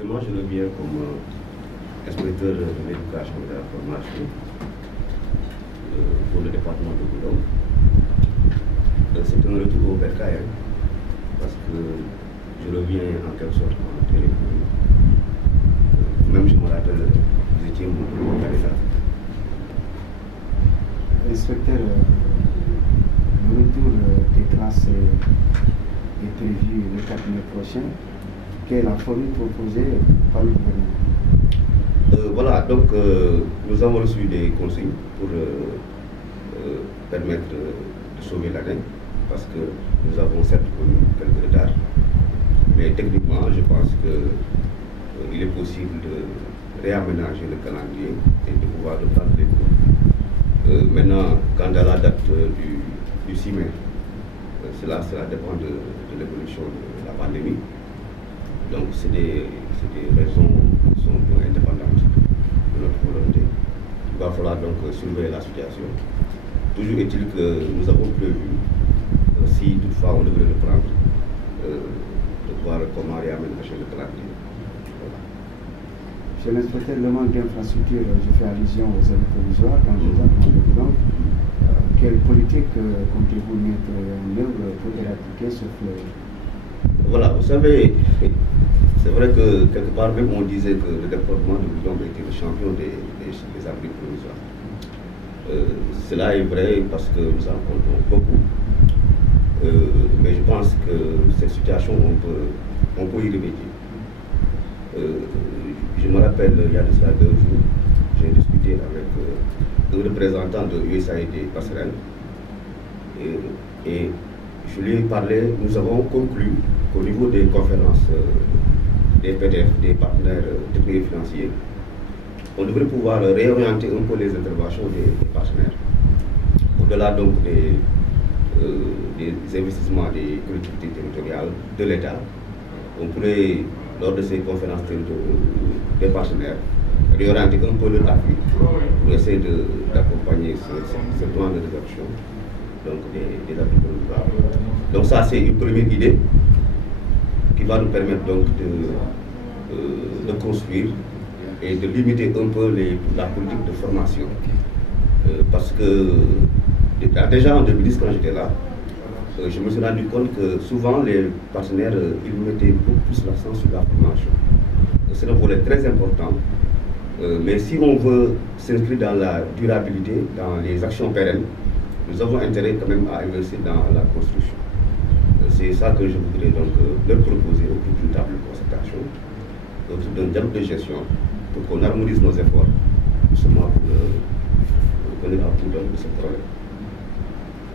Moi, je reviens comme inspecteur de l'éducation et de la formation pour le département de Goudomp. C'est un retour au bercail, parce que je reviens en quelque sorte en télé. Même je me rappelle, vous étiez mon candidat. Inspecteur, le retour des classes est prévu le 4 mai prochain. Quelle est la formule proposée par le gouvernement? Voilà, donc nous avons reçu des consignes pour permettre de sauver l'année, parce que nous avons certes connu quelques retards, mais techniquement, je pense qu'il est possible de réaménager le calendrier et de pouvoir reprendre les cours. Maintenant, quant à la date du 6 mai, cela dépend de l'évolution de la pandémie. Donc, c'est des raisons qui sont indépendantes de notre volonté. Il va falloir donc surveiller la situation. Toujours est-il que nous avons prévu, si toutefois on devrait reprendre, de voir comment réaménager le calendrier. Voilà. Monsieur l'inspecteur, le manque d'infrastructures, je fais allusion aux abris provisoires dans le département de Goudomp. Quelle politique comptez-vous mettre en œuvre pour éradiquer ce fléau? Voilà, vous savez, c'est vrai que quelque part même on disait que le département de Goudomp était le champion des abris provisoires. Cela est vrai parce que nous en comptons beaucoup, mais je pense que cette situation, on peut y remédier. Je me rappelle, il y a de cela 2 jours, j'ai discuté avec un représentant de USAID Passerelle et je lui ai parlé. Nous avons conclu qu'au niveau des conférences des PDF, des partenaires techniques et financiers, on devrait pouvoir réorienter un peu les interventions des partenaires. Au-delà donc des investissements des collectivités territoriales, de l'État, on pourrait, lors de ces conférences des partenaires, réorienter un peu leur appui pour essayer d'accompagner ce plan de résorption donc des appuis provisoires. Donc ça, c'est une première idée qui va nous permettre donc de construire et de limiter un peu la politique de formation. Parce que déjà en 2010, quand j'étais là, je me suis rendu compte que souvent les partenaires, ils mettaient beaucoup plus l'accent sur la formation. C'est un volet très important, mais si on veut s'inscrire dans la durabilité, dans les actions pérennes, nous avons intérêt quand même à investir dans la construction. C'est ça que je voudrais donc leur proposer au cours d'une table de concertation, autour d'un dialogue de gestion, pour qu'on harmonise nos efforts, justement pour connaître à bout de ce problème.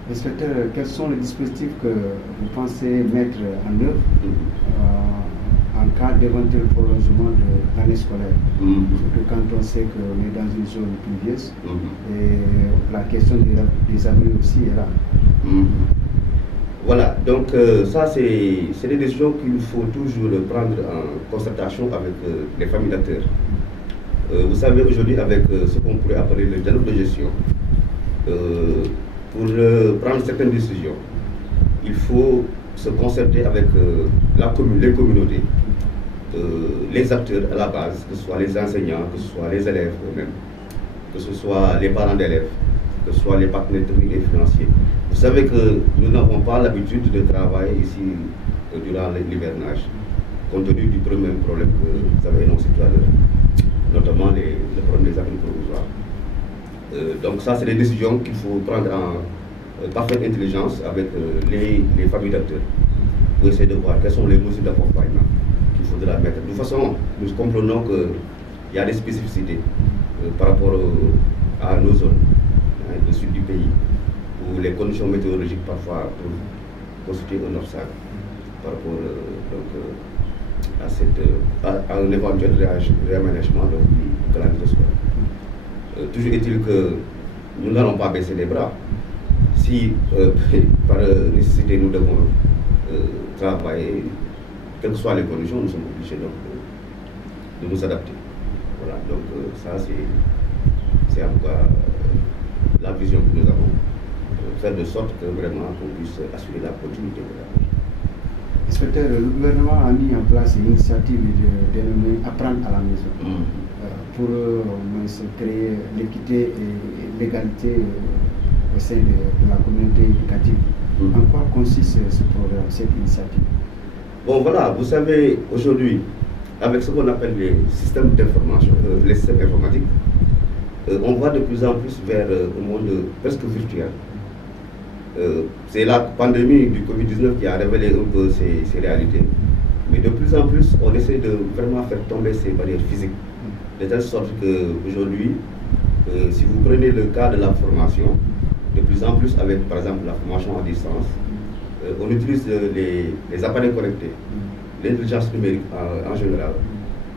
Inspecteur, quels sont les dispositifs que vous pensez mettre en œuvre en cas d'éventuel prolongement de l'année scolaire? Surtout quand on sait qu'on est dans une zone pluvieuse et la question des abris aussi est là. Voilà, donc ça c'est des décisions qu'il faut toujours prendre en concertation avec les familles d'acteurs. Vous savez, aujourd'hui, avec ce qu'on pourrait appeler le dialogue de gestion, pour prendre certaines décisions, il faut se concerter avec les communautés, les acteurs à la base, que ce soit les enseignants, que ce soit les élèves eux-mêmes, que ce soit les parents d'élèves, que ce soit les partenaires techniques et financiers. Vous savez que nous n'avons pas l'habitude de travailler ici durant l'hivernage, compte tenu du premier problème que vous avez énoncé tout à l'heure, notamment le problème des abris provisoires. Donc ça, c'est des décisions qu'il faut prendre en parfaite intelligence avec les familles d'acteurs pour essayer de voir quelles sont les mesures d'accompagnement qu'il faudra mettre. De toute façon, nous comprenons qu'il y a des spécificités par rapport à nos zones, le sud du pays, où les conditions météorologiques parfois peuvent constituer un obstacle par rapport à un éventuel réaménagement du calendrier scolaire. Toujours est-il que nous n'allons pas baisser les bras. Si par nécessité nous devons travailler, quelles que soient les conditions, nous sommes obligés donc de nous adapter. Voilà, donc ça c'est en tout cas la vision que nous avons, faire de sorte que vraiment qu'on puisse assurer la continuité de la vie. Inspecteur, le gouvernement a mis en place une initiative dénommée Apprendre à la maison pour créer l'équité et l'égalité au sein de la communauté éducative. En quoi consiste ce programme, cette initiative? Bon voilà, vous savez, aujourd'hui, avec ce qu'on appelle les systèmes d'information, les systèmes informatiques, on va de plus en plus vers un monde presque virtuel. C'est la pandémie du Covid-19 qui a révélé un peu ces réalités. Mais de plus en plus, on essaie de vraiment faire tomber ces barrières physiques. De telle sorte qu'aujourd'hui, si vous prenez le cas de la formation, de plus en plus avec par exemple la formation à distance, on utilise les appareils connectés, l'intelligence numérique en général,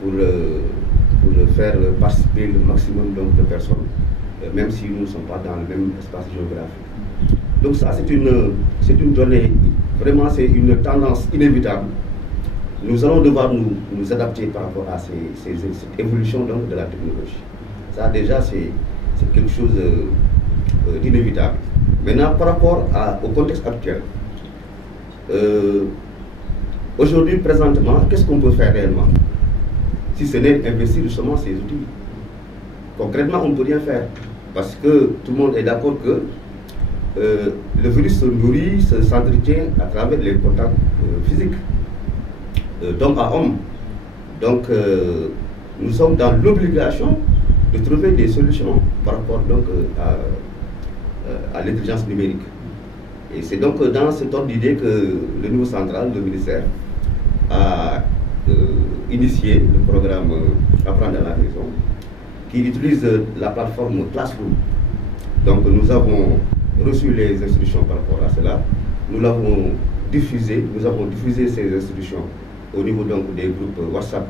pour faire participer le maximum de personnes, même si nous ne sommes pas dans le même espace géographique. Donc ça, c'est une donnée, vraiment c'est une tendance inévitable. Nous allons devoir nous adapter par rapport à cette évolution donc, de la technologie. Ça déjà, c'est quelque chose d'inévitable. Maintenant, par rapport au contexte actuel, aujourd'hui, présentement, qu'est-ce qu'on peut faire réellement? Si ce n'est investir justement ces outils. Concrètement, on ne peut rien faire. Parce que tout le monde est d'accord que le virus se nourrit, s'entretient à travers les contacts physiques d'homme à homme. Donc, nous sommes dans l'obligation de trouver des solutions par rapport donc, à l'intelligence numérique. Et c'est donc dans cet ordre d'idée que le niveau central, le ministère, a initié le programme Apprendre à la maison, qui utilise la plateforme Classroom. Donc nous avons reçu les instructions par rapport à cela. Nous l'avons diffusé, ces instructions au niveau donc, des groupes WhatsApp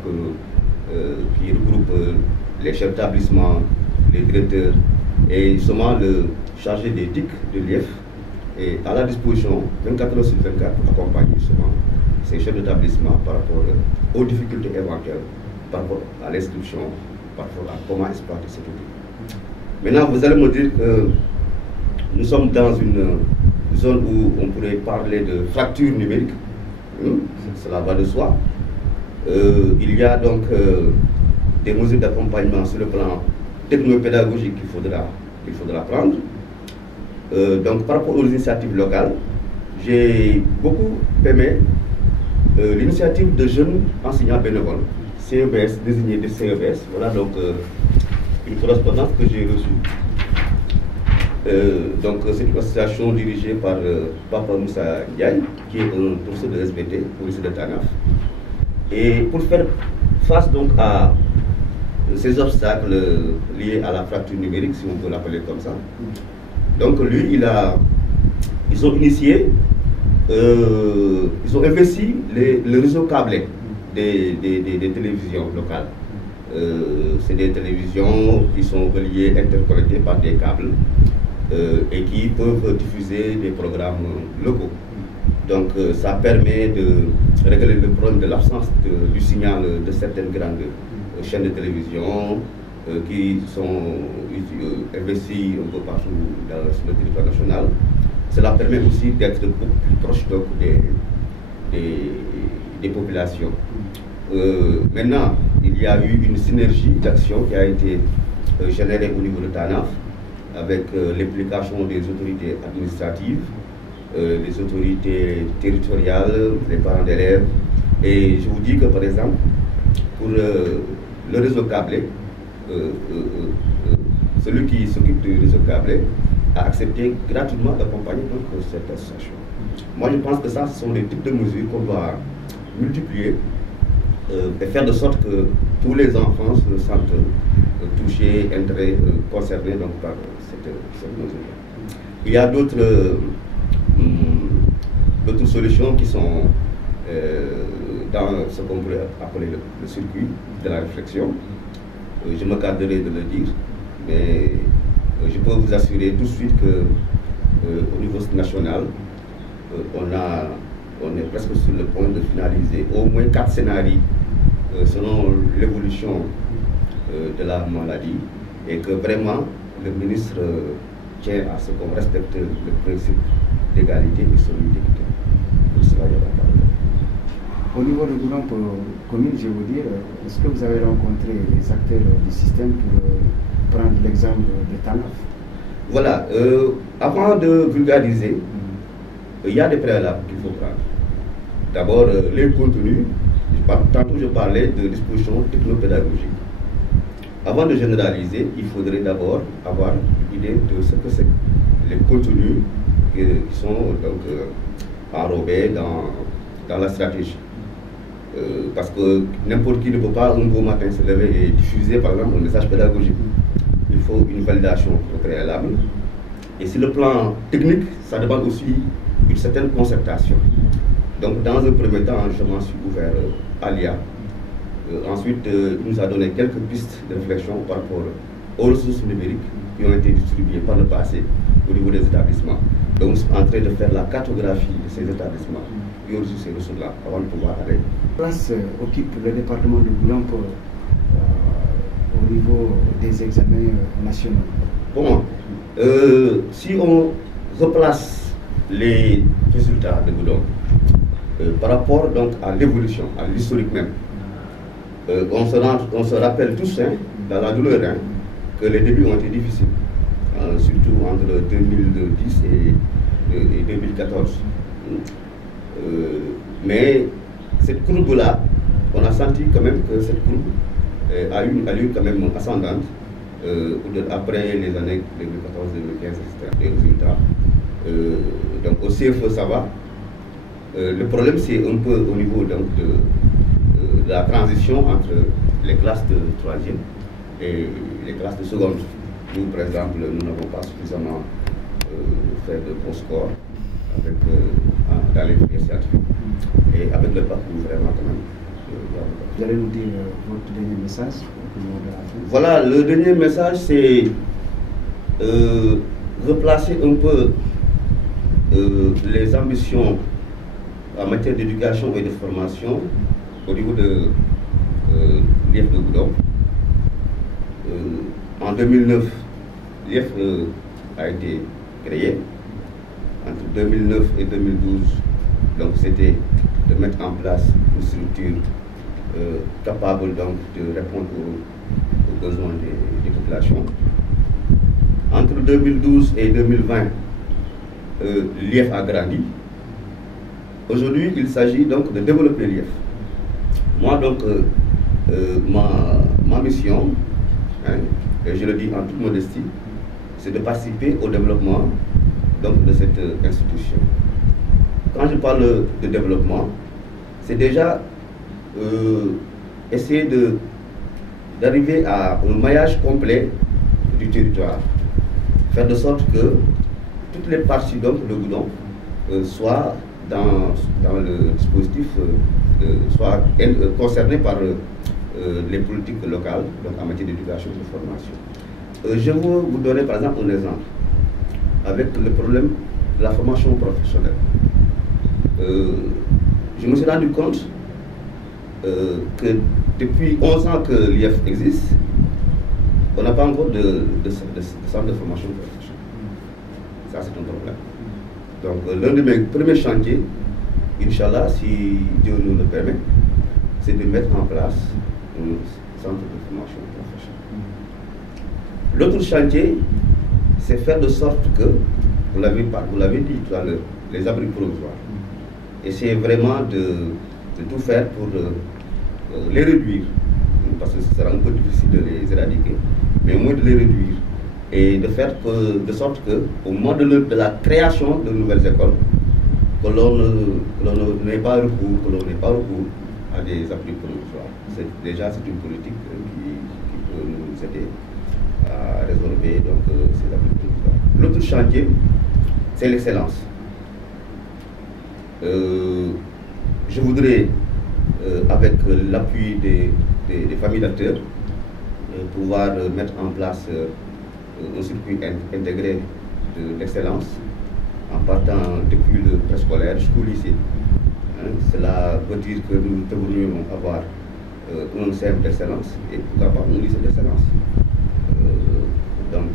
qui regroupent les chefs d'établissement, les directeurs et justement le chargé des TIC de l'IEF est à la disposition 24 heures sur 24 pour accompagner justement ces chefs d'établissement par rapport aux difficultés éventuelles, par rapport à l'instruction, par rapport à comment exploiter cet outil. Maintenant, vous allez me dire que nous sommes dans une zone où on pourrait parler de fracture numérique. Cela va de soi. Il y a donc des mesures d'accompagnement sur le plan technopédagogique qu'il faudra prendre. Donc par rapport aux initiatives locales, j'ai beaucoup aimé l'initiative de jeunes enseignants bénévoles, CEBS, désignés de CEBS. Voilà donc une correspondance que j'ai reçue. Donc c'est une association dirigée par Papa Moussa Ndiaye, qui est un professeur de SVT au lycée de Tanaf. Et pour faire face donc à ces obstacles liés à la fracture numérique, si on peut l'appeler comme ça, donc lui, ils ont initié, ils ont investi le réseau câblé des télévisions locales. C'est des télévisions qui sont reliées, interconnectées par des câbles et qui peuvent diffuser des programmes locaux. Donc ça permet de régler le problème de l'absence du signal de certaines grandes chaînes de télévision qui sont investies un peu partout sur le territoire national. Cela permet aussi d'être beaucoup plus proche donc, des populations. Maintenant, il y a eu une synergie d'action qui a été générée au niveau de TANAF avec l'implication des autorités administratives, les autorités territoriales, les parents d'élèves. Et je vous dis que par exemple, pour le réseau câblé, celui qui s'occupe du réseau câblé a accepté gratuitement d'accompagner cette association. Moi je pense que ça, ce sont des types de mesures qu'on doit multiplier et faire de sorte que tous les enfants se sentent touchés, concernés donc, par cette mesure. Il y a d'autres solutions qui sont dans ce qu'on pourrait appeler le circuit de la réflexion. Je me garderai de le dire, mais je peux vous assurer tout de suite qu'au niveau national, on est presque sur le point de finaliser au moins 4 scénarios selon l'évolution de la maladie et que vraiment le ministre tient à ce qu'on respecte le principe d'égalité et celui d'équité. Pour cela, il y aura pas de Au niveau de Goudon commune, je veux dire, est-ce que vous avez rencontré les acteurs du système pour prendre l'exemple de TANAF? Voilà, avant de vulgariser, il y a des préalables qu'il faut prendre. D'abord, les contenus. Tantôt je parlais de dispositions technopédagogiques. Avant de généraliser, il faudrait d'abord avoir une idée de ce que c'est les contenus qui sont donc enrobés dans la stratégie. Parce que n'importe qui ne peut pas un beau matin se lever et diffuser par exemple un message pédagogique. Il faut une validation au préalable. Et sur le plan technique, ça demande aussi une certaine concertation. Donc dans un premier temps, je m'en suis ouvert à l'IA. Ensuite, il nous a donné quelques pistes de réflexion par rapport aux ressources numériques qui ont été distribuées par le passé au niveau des établissements. Donc, nous sommes en train de faire la cartographie de ces établissements qui ont reçu ces ressources-là avant de pouvoir aller. Quelle place occupe le département de Goudon au niveau des examens nationaux? Bon, si on replace les résultats de Goudon par rapport donc à l'évolution, à l'historique même, on se rappelle tous dans la douleur que les débuts ont été difficiles, surtout entre 2010 et 2014. Mais cette courbe-là, on a senti quand même que cette courbe a eu quand même ascendante après les années 2014-2015, etc. Les résultats. Donc au CFE, ça va. Le problème, c'est un peu au niveau donc, de la transition entre les classes de 3e et les classes de seconde. Nous, par exemple, nous n'avons pas suffisamment fait de bons scores dans les filières scientifiques. Et avec le parcours, vraiment, quand même. Vous allez nous dire votre dernier message au moment de la fin. Voilà, le dernier message, c'est replacer un peu les ambitions en matière d'éducation et de formation au niveau de l'IEF de Goudon. En 2009, l'IEF a été créé. Entre 2009 et 2012, donc c'était de mettre en place une structure capable donc de répondre aux besoins des populations. Entre 2012 et 2020, l'IEF a grandi. Aujourd'hui, il s'agit donc de développer l'IEF. Moi, donc, ma mission, et je le dis en toute modestie, c'est de participer au développement donc, de cette institution. Quand je parle de développement, c'est déjà essayer d'arriver à un maillage complet du territoire, faire de sorte que toutes les parties donc, de Goudon soient dans le dispositif, soient concernées par les politiques locales donc en matière d'éducation et de formation. Je veux vous donner par exemple un exemple avec le problème de la formation professionnelle. Je me suis rendu compte que depuis 11 ans que l'IEF existe, on n'a pas encore de centre de formation professionnelle. Ça, c'est un problème. Donc, l'un de mes premiers chantiers, Inch'Allah, si Dieu nous le permet, c'est de mettre en place un centre de formation professionnelle. L'autre chantier, c'est faire de sorte que, vous l'avez dit tout à l'heure, les abris provisoires. Essayer vraiment de tout faire pour les réduire, parce que ce sera un peu difficile de les éradiquer, mais au moins de les réduire et de faire de sorte qu'au moment de la création de nouvelles écoles, que l'on n'ait pas recours à des abris provisoires. Déjà, c'est une politique qui peut nous aider à résorber donc, ces abris provisoires. L'autre chantier, c'est l'excellence. Je voudrais, avec l'appui des familles d'acteurs, pouvoir mettre en place un circuit intégré de l'excellence en partant depuis le préscolaire jusqu'au lycée. Cela veut dire que nous devrions avoir un CEM d'excellence et pourquoi pas un lycée d'excellence. Donc,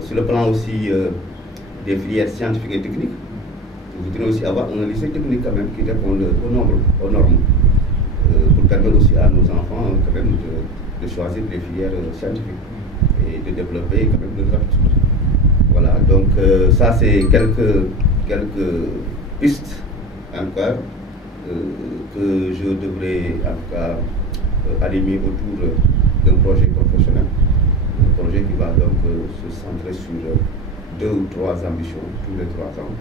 sur le plan aussi des filières scientifiques et techniques, Je voudrais aussi avoir un lycée technique quand même qui réponde aux normes. Pour permettre aussi à nos enfants quand même de choisir les filières scientifiques et de développer quand même leurs aptitudes. Voilà, donc ça c'est quelques pistes encore que je devrais en tout cas animer autour d'un projet professionnel, un projet qui va donc se centrer sur 2 ou 3 ambitions tous les 3 ans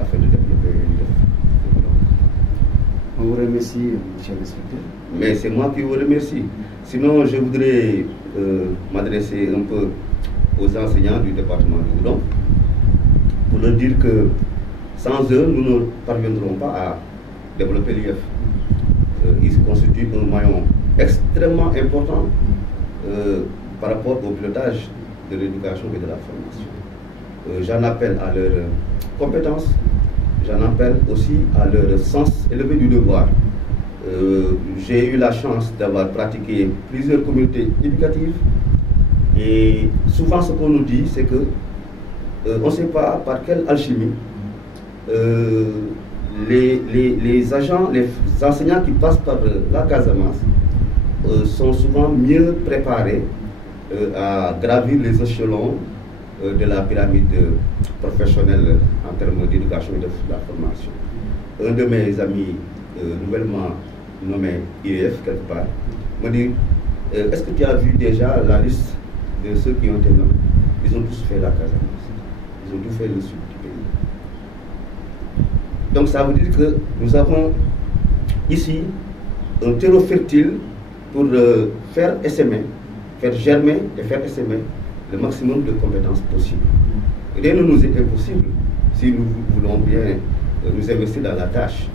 afin de développer une. On vous remercie, monsieur l'inspecteur. Mais c'est moi qui vous remercie. Sinon, je voudrais m'adresser un peu aux enseignants du département de Goudomp pour leur dire que sans eux, nous ne parviendrons pas à développer l'IEF. Ils constituent un maillon extrêmement important par rapport au pilotage de l'éducation et de la formation. J'en appelle à leurs compétences. J'en appelle aussi à leur sens élevé du devoir. J'ai eu la chance d'avoir pratiqué plusieurs communautés éducatives et souvent ce qu'on nous dit c'est que on ne sait pas par quelle alchimie les agents, les enseignants qui passent par la Casamance sont souvent mieux préparés à gravir les échelons de la pyramide professionnelle en termes d'éducation et de la formation. Un de mes amis nouvellement nommé IEF quelque part me dit est-ce que tu as vu déjà la liste de ceux qui ont été nommés? Ils ont tous fait la Casamance, ils ont tous fait le sud du pays. Donc ça veut dire que nous avons ici un terreau fertile pour faire essaimer, faire germer et faire essaimer le maximum de compétences possibles. Rien ne nous est impossible si nous voulons bien nous investir dans la tâche.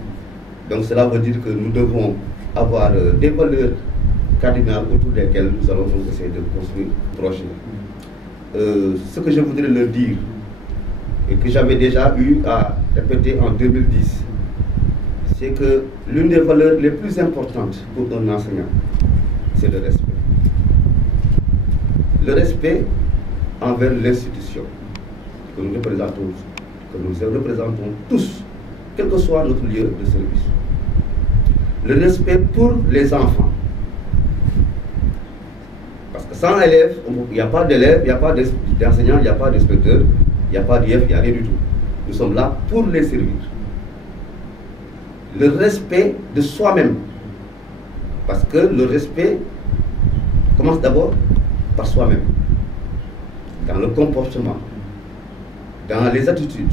Donc cela veut dire que nous devons avoir des valeurs cardinales autour desquelles nous allons donc essayer de construire le projet. Ce que je voudrais leur dire et que j'avais déjà eu à répéter en 2010, c'est que l'une des valeurs les plus importantes pour un enseignant, c'est le respect. Le respect envers l'institution que nous représentons tous, quel que soit notre lieu de service. Le respect pour les enfants. Parce que sans élèves, il n'y a pas d'élèves, il n'y a pas d'enseignants, il n'y a pas d'inspecteurs, il n'y a pas d'IEF, il n'y a rien du tout. Nous sommes là pour les servir. Le respect de soi-même. Parce que le respect commence d'abord par soi-même. Dans le comportement, dans les attitudes,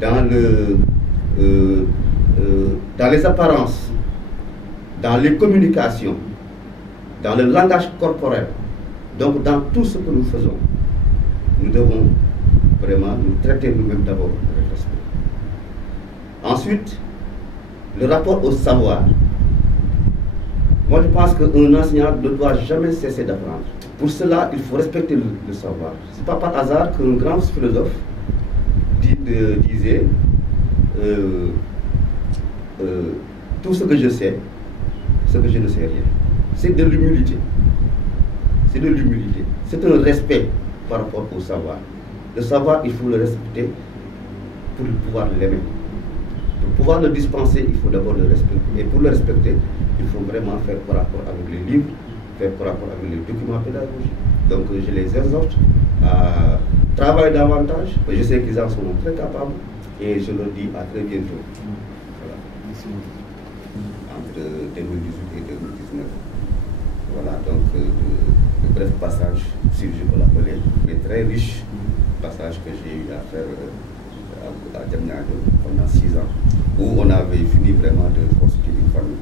dans les apparences, dans les communications, dans le langage corporel. Donc dans tout ce que nous faisons, nous devons vraiment nous traiter nous-mêmes d'abord avec respect. Ensuite, le rapport au savoir. Moi je pense qu'un enseignant ne doit jamais cesser d'apprendre. Pour cela, il faut respecter le savoir. Ce n'est pas par hasard qu'un grand philosophe disait tout ce que je sais, ce que je ne sais rien. C'est de l'humilité. C'est de l'humilité. C'est un respect par rapport au savoir. Le savoir, il faut le respecter pour pouvoir l'aimer. Pour pouvoir le dispenser, il faut d'abord le respecter. Et pour le respecter, il faut vraiment faire par rapport avec les livres, faire par rapport avec les documents pédagogiques. Donc je les exhorte à travailler davantage. Je sais qu'ils en sont très capables et je leur dis à très bientôt. Voilà. Entre 2018 et 2019. Voilà, donc le bref passage, si je peux l'appeler, mais très riche passage que j'ai eu à faire à Diamniadio pendant 6 ans, où on avait fini vraiment de constituer une famille.